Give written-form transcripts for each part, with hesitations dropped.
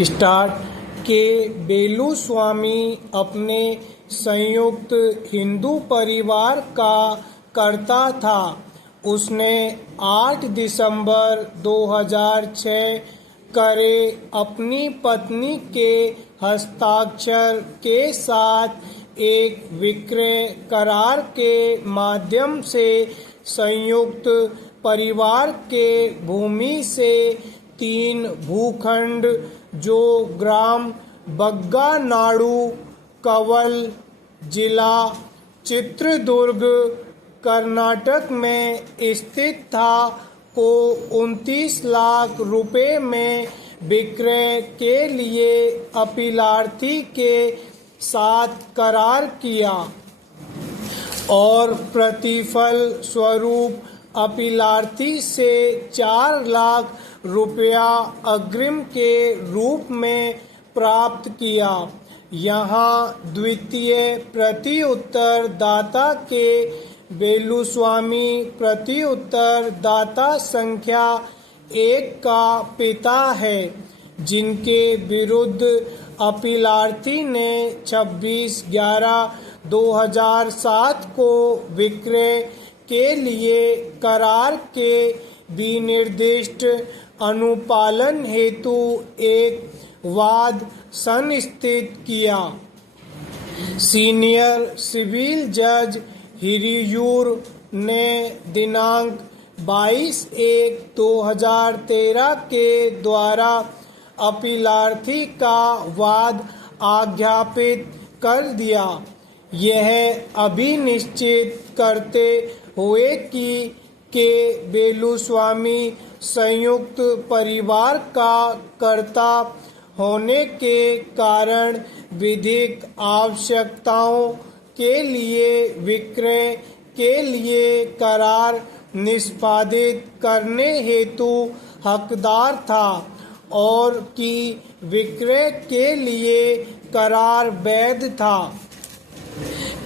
Start के बेलुस्वामी अपने संयुक्त हिंदू परिवार का कर्ता था। उसने 8 दिसंबर 2006 करे अपनी पत्नी के हस्ताक्षर के साथ एक विक्रय करार के माध्यम से संयुक्त परिवार के भूमि से 3 भूखंड जो ग्राम बग्गानाडु, कवल, जिला चित्रदुर्ग, कर्नाटक में स्थित था, को 29 लाख रुपए में विक्रय के लिए अपीलार्थी के साथ करार किया और प्रतिफल स्वरूप अपीलार्थी से 4 लाख रुपया अग्रिम के रूप में प्राप्त किया। यहाँ द्वितीय प्रति उत्तर दाता के बेलुस्वामी प्रति उत्तर दाता संख्या 1 का पिता है, जिनके विरुद्ध अपीलार्थी ने 26/11/2007 को विक्रय के लिए करार के विनिर्दिष्ट अनुपालन हेतु एक वाद संस्थित किया। सीनियर सिविल जज हिरियूर ने दिनांक 22/1/2013 के द्वारा अपीलार्थी का वाद आज्ञापित कर दिया। यह अभिनिश्चित करते हुए कि के बेलुस्वामी संयुक्त परिवार का कर्ता होने के कारण विधिक आवश्यकताओं के लिए विक्रय के लिए करार निष्पादित करने हेतु हकदार था और कि विक्रय के लिए करार वैध था।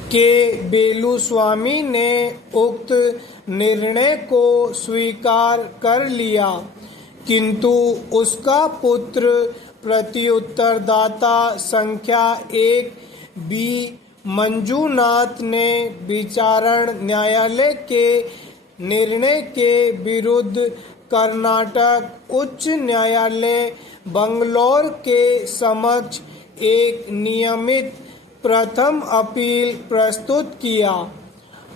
के बेलुस्वामी ने उक्त निर्णय को स्वीकार कर लिया, किंतु उसका पुत्र प्रति उत्तरदाता संख्या 1 बी मंजूनाथ ने विचारण न्यायालय के निर्णय के विरुद्ध कर्नाटक उच्च न्यायालय बंगलौर के समक्ष एक नियमित प्रथम अपील प्रस्तुत किया।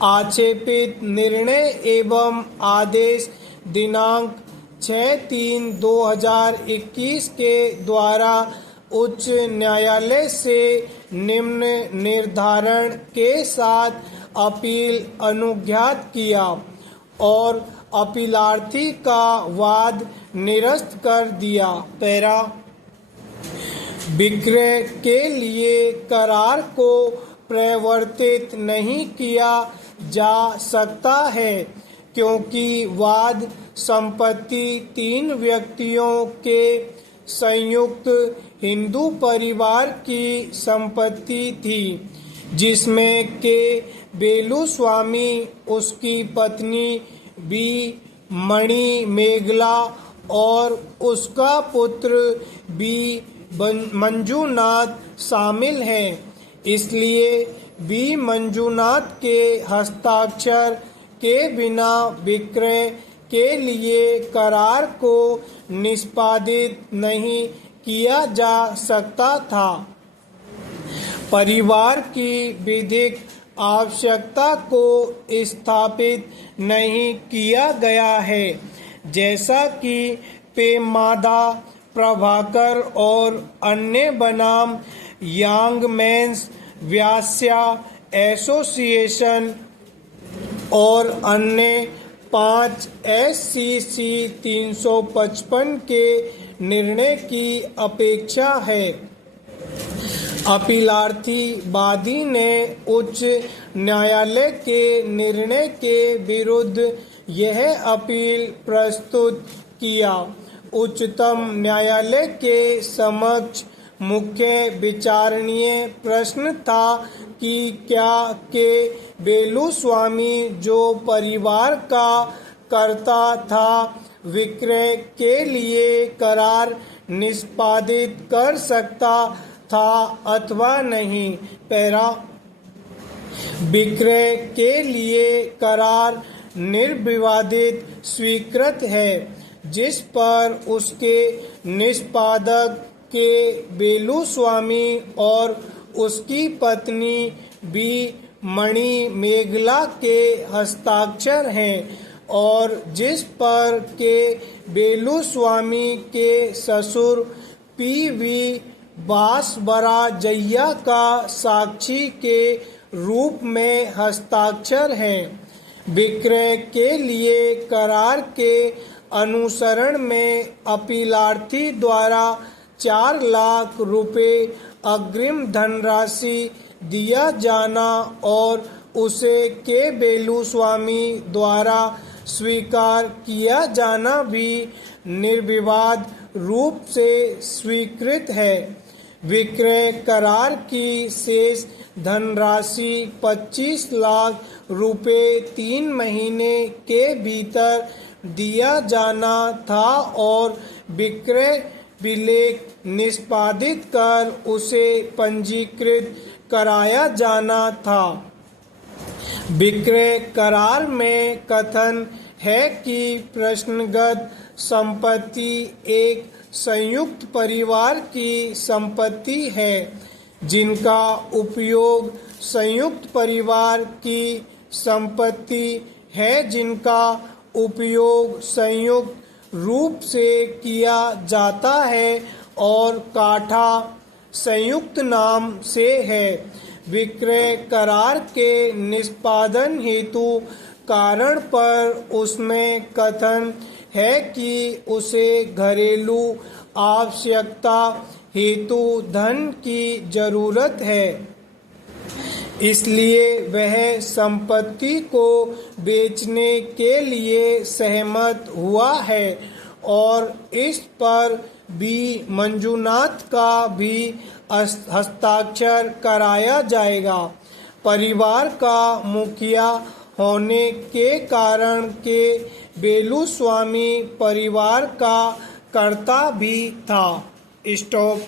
आक्षेपित निर्णय एवं आदेश दिनांक 6/3/2021 के द्वारा उच्च न्यायालय से निम्न निर्धारण के साथ अपील अनुज्ञात किया और अपीलार्थी का वाद निरस्त कर दिया। पैरा विक्रय के लिए करार को प्रवर्तित नहीं किया जा सकता है, क्योंकि वाद संपत्ति 3 व्यक्तियों के संयुक्त हिंदू परिवार की संपत्ति थी, जिसमें के बेलुस्वामी, उसकी पत्नी बी मणि मेघला और उसका पुत्र बी मंजूनाथ शामिल हैं। इसलिए बी मंजूनाथ के हस्ताक्षर के बिना विक्रय के लिए करार को निष्पादित नहीं किया जा सकता था। परिवार की विधिक आवश्यकता को स्थापित नहीं किया गया है, जैसा कि पेमादा प्रभाकर और अन्य बनाम यांग मेंस व्यास्या एसोसिएशन और अन्य 5 SCC 355 के निर्णय की अपेक्षा है। अपीलार्थी वादी ने उच्च न्यायालय के निर्णय के विरुद्ध यह अपील प्रस्तुत किया। उच्चतम न्यायालय के समक्ष मुख्य विचारणीय प्रश्न था कि क्या के बेलुस्वामी जो परिवार का कर्ता था विक्रय के लिए करार निष्पादित कर सकता था अथवा नहीं। पैरा विक्रय के लिए करार निर्विवादित स्वीकृत है, जिस पर उसके निष्पादक के बेलुस्वामी और उसकी पत्नी बी मणि मेघला के हस्ताक्षर हैं, और जिस पर के बेलुस्वामी के ससुर पी.वी. बासवराजయ్య का साक्षी के रूप में हस्ताक्षर हैं। विक्रय के लिए करार के अनुसरण में अपीलार्थी द्वारा 4 लाख रुपए अग्रिम धनराशि दिया जाना और उसे के बेलुस्वामी द्वारा स्वीकार किया जाना भी निर्विवाद रूप से स्वीकृत है। विक्रय करार की शेष धनराशि 25 लाख रुपए 3 महीने के भीतर दिया जाना था और विक्रय विलेख निष्पादित कर उसे पंजीकृत कराया जाना था। विक्रय करार में कथन है कि प्रश्नगत संपत्ति एक संयुक्त परिवार की संपत्ति है, जिनका उपयोग संयुक्त परिवार की संपत्ति है, जिनका उपयोग संयुक्त रूप से किया जाता है और काठा संयुक्त नाम से है। विक्रय करार के निष्पादन हेतु कारण पर उसमें कथन है कि उसे घरेलू आवश्यकता हेतु धन की जरूरत है, इसलिए वह संपत्ति को बेचने के लिए सहमत हुआ है और इस पर बी मंजूनाथ का भी हस्ताक्षर कराया जाएगा। परिवार का मुखिया होने के कारण के बेलुस्वामी परिवार का कर्ता भी था। स्टॉप।